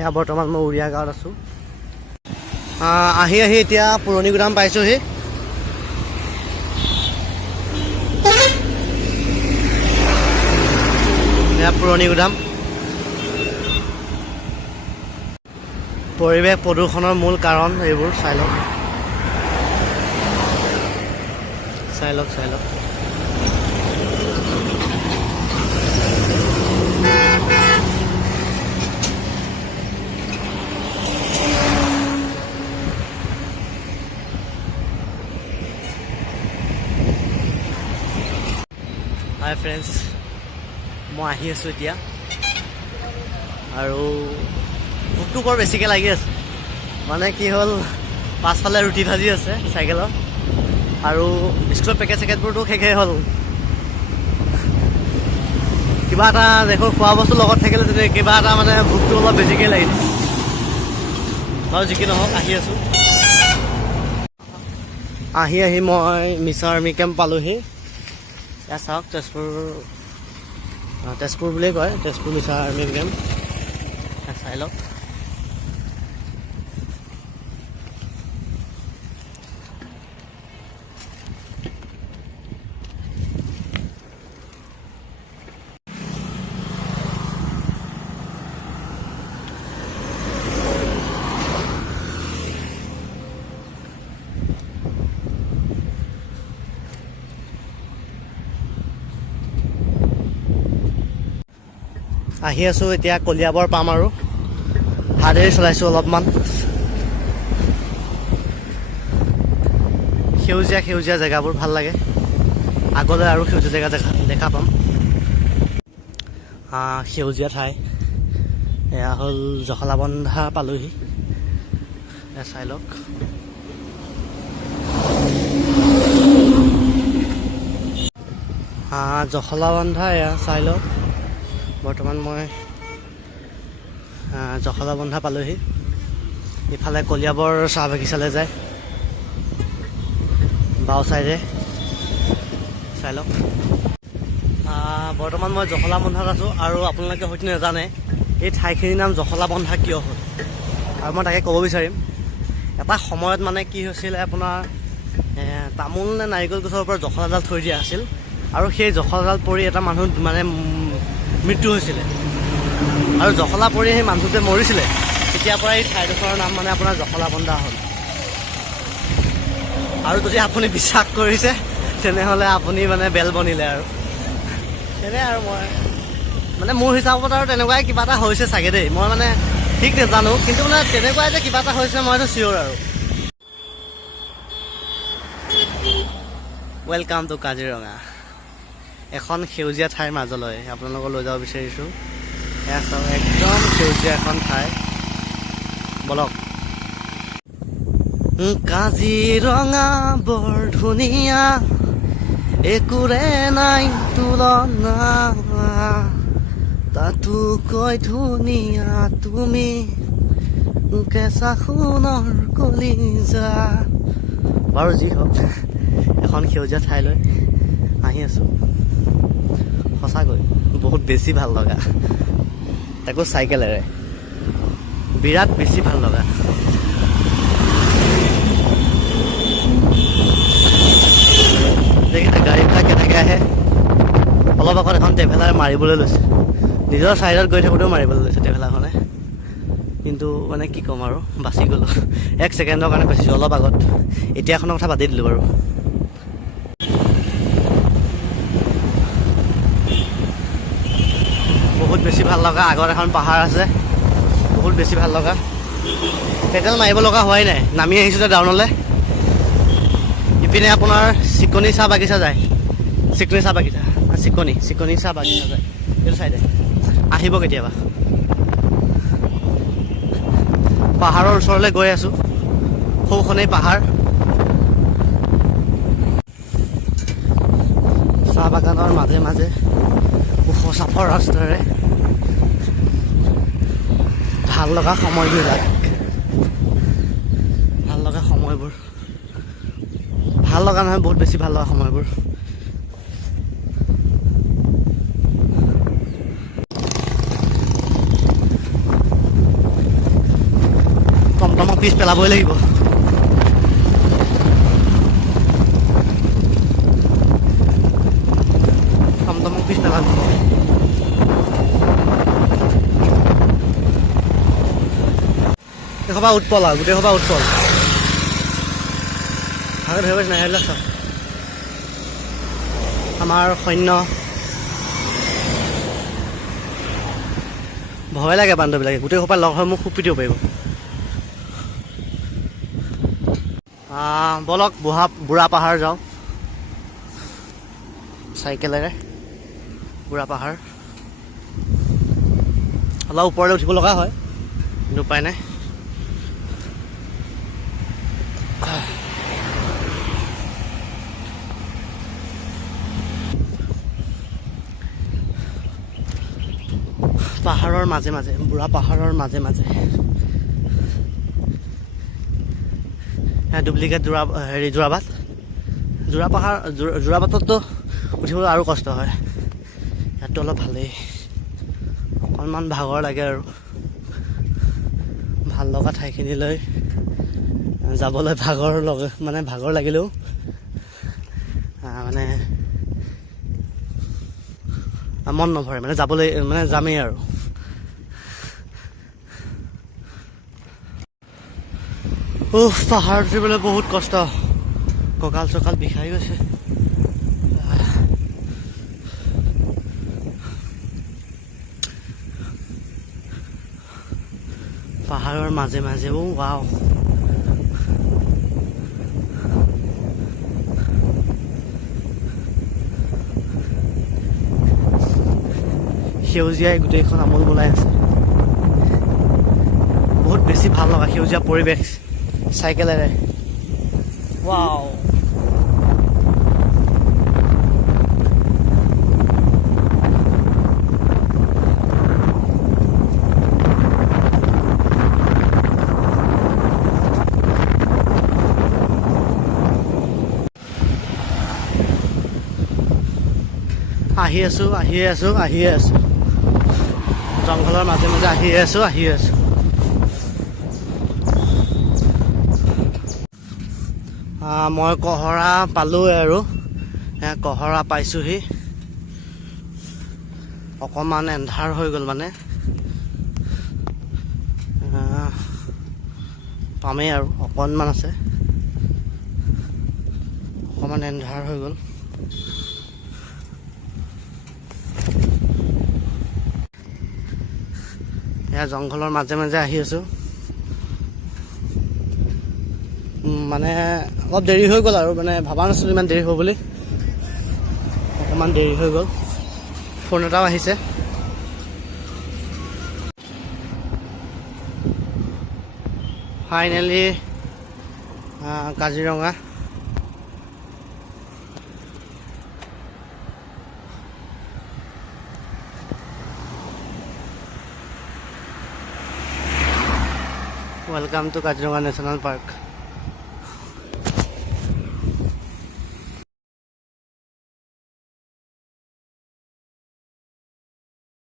এয়া বৰ্তমান মই উৰিয়া গাঁৱত আছোঁ। আহি এতিয়া পুৰণি গুদাম পাইছোঁহি। এয়া পুৰণি গুদাম। পৰিৱেশ প্ৰদূষণৰ মূল কাৰণ এইবোৰ চাই লওক। হাই ফ্ৰেণ্ডছ, মই আহি আছোঁ এতিয়া আৰু ভোকটো বৰ বেছিকৈ লাগি আছে। মানে কি হ'ল, পাছফালে ৰুটি ভাজি আছে চাইকেলত আৰু স্কুলৰ পেকেটবোৰতো শেষেই হ'ল। কিবা এটা দেখোঁ খোৱা বস্তু লগত থাকিলে তেতিয়া কিবা এটা মানে ভোকটো অলপ বেছিকৈ লাগিল। বাৰু যি কি নহওক, আহি মই মিছা আৰ্মি কেম্প পালোঁহি। এয়া চাওক, তেজপুৰ বুলিয়ে কয়, তেজপুৰ মিছা আৰ্মি কেম্প। চাই লওক। আহি আছোঁ এতিয়া কলিয়াবৰ পাম আৰু হাতেৰে চলাইছোঁ অলপমান। সেউজীয়া জেগাবোৰ ভাল লাগে। আগলৈ আৰু সেউজীয়া জেগা দেখা পাম। সেউজীয়া ঠাই এয়া হ'ল জখলাবন্ধা পালোহি। এয়া চাই লওক। জখলাবন্ধা এয়া চাই লওক। বৰ্তমান মই জখলাবন্ধা পালোহি। ইফালে কলিয়াবৰ চাহ বাগিচালৈ যায়, বাওঁ চাইডে চাই লওক। বৰ্তমান মই জখলাবন্ধাত আছোঁ আৰু আপোনালোকে হয়তো নাজানে এই ঠাইখিনিৰ নাম জখলাবন্ধা কিয় হ'ল, আৰু মই তাকে ক'ব বিচাৰিম। এটা সময়ত মানে কি হৈছিলে, আপোনাৰ তামোল নে নাৰিকল গছৰ ওপৰত জখলাডাল থৈ দিয়া আছিল আৰু সেই জখলাডাল পৰি এটা মানুহ মানে মৃত্যু হৈছিলে। আৰু জখলা পৰি সেই মানুহ যে মৰিছিলে, তেতিয়াৰ পৰা এই ঠাইডোখৰৰ নাম মানে আপোনাৰ জখলাবন্ধা হ'ল। আৰু যদি আপুনি বিশ্বাস কৰিছে তেনেহ'লে আপুনি মানে বেল বনিলে আৰু তেনে। আৰু মই মানে মোৰ হিচাপত আৰু তেনেকুৱাই কিবা এটা হৈছে চাগে দেই, মই মানে ঠিক নাজানো, কিন্তু মানে তেনেকুৱাই যে কিবা এটা হৈছে মইতো চিয়'ৰ আৰু। ৱেলকাম টু কাজিৰঙা, এখন সেউজীয়া ঠাইৰ মাজলৈ আপোনালোকক লৈ যাব বিচাৰিছোঁ। এয়া চাওক, একদম সেউজীয়া এখন ঠাই। বলক। কাজিৰঙা বৰ ধুনীয়া, একোৰে নাই তুলনা, তাতোকৈ ধুনীয়া তুমি কেঁচা সোণৰ কলিজা। বাৰু যি হওক, এখন সেউজীয়া ঠাইলৈ আহি আছোঁ। সঁচাকৈ বহুত বেছি ভাল লগা, তাকো চাইকেলেৰে, বিৰাট বেছি ভাল লগা। গাড়ীবিলাক কেনেকৈ আহে। অলপ আগত এখন ট্ৰেভেলাৰ মাৰিবলৈ লৈছে, নিজৰ চাইডত গৈ থাকোঁতেও মাৰিবলৈ লৈছে ট্ৰেভেলাৰখনে, কিন্তু মানে কি ক'ম আৰু, বাচি গ'লোঁ। 1 ছেকেণ্ডৰ কাৰণে বাচিছোঁ অলপ আগত। এতিয়া এখনৰ কথা বাদেই দিলোঁ বাৰু। বহুত বেছি ভাল লগা। আগত এখন পাহাৰ আছে, বহুত বেছি ভাল লগা। পেডেল মাৰিব লগা হোৱাই নাই, নামি আহিছোঁ যে ডাউনলৈ। ইপিনে আপোনাৰ চিকনি চাহ বাগিচা যায়, চিকনি চাহ বাগিচা যায় এইটো চাইডে। আহিব কেতিয়াবা। পাহাৰৰ ওচৰলৈ গৈ আছোঁ, সৌখনেই পাহাৰ। চাহ বাগানৰ মাজে মাজে ওখ চাপৰ ৰাস্তাৰে ভাল লগা সময়বিলাক, ভাল লগা নহয়, বহুত বেছি ভাল লগা সময়বোৰ। পিছ পেলাবই লাগিব। টমটমক পিছ পেলাব। গোটেইসোপা উৎপল আৰু গোটেইসোপা উৎপল। ভালকৈ ধৰিব নাই সেইবিলাক চব আমাৰ সৈন্য। ভয় লাগে বান্দৰবিলাকে, গোটেইসোপা লগ হৈ মোক সুপি দিব পাৰিব। বলক বুঢ়া পাহাৰ যাওঁ চাইকেলেৰে। বুঢ়া পাহাৰ অলপ ওপৰলৈ উঠিব লগা হয়, কিন্তু উপায় নাই। পাহাৰৰ মাজে মাজে, বুঢ়া পাহাৰৰ মাজে মাজে ডুপ্লিকেট যোৰাবাট। যোৰাবাটততো উঠিবলৈ আৰু কষ্ট হয়, ইয়াততো অলপ ভালেই। অকণমান ভাগৰ লাগে আৰু ভাল লগা ঠাইখিনিলৈ যাবলৈ ভাগৰ লাগিলেও মানে মন নভৰে, মানে যাবলৈ যামেই আৰু। পাহাৰত উঠিবলৈ বহুত কষ্ট, কঁকাল চকাল বিষাই গৈছে। পাহাৰৰ মাজে মাজে ৱাও, সেউজীয়াই গোটেইখন আমোল মোলাই আছে। বহুত বেছি ভাল লগা সেউজীয়া পৰিৱেশ চাইকেলেৰে। ৱাও, আহিয়ে আছো জংঘলৰ মাজে মাজে আহিয়ে আছো। মই কহৰা পালোৱে আৰু কহৰা পাইছোহি। অকণমান এন্ধাৰ হৈ গ'ল, মানে পামেই আৰু অকণমান আছে, অকণমান এন্ধাৰ হৈ গ'ল। এয়া জংঘলৰ মাজে মাজে আহি আছো। মানে অলপ দেৰি হৈ গ'ল আৰু, মানে ভবা নাছিলোঁ ইমান দেৰি হ'ব বুলি। অকণমান দেৰি হৈ গ'ল, ফোন এটাও আহিছে। Finally Kaziranga. Welcome to Kaziranga national park.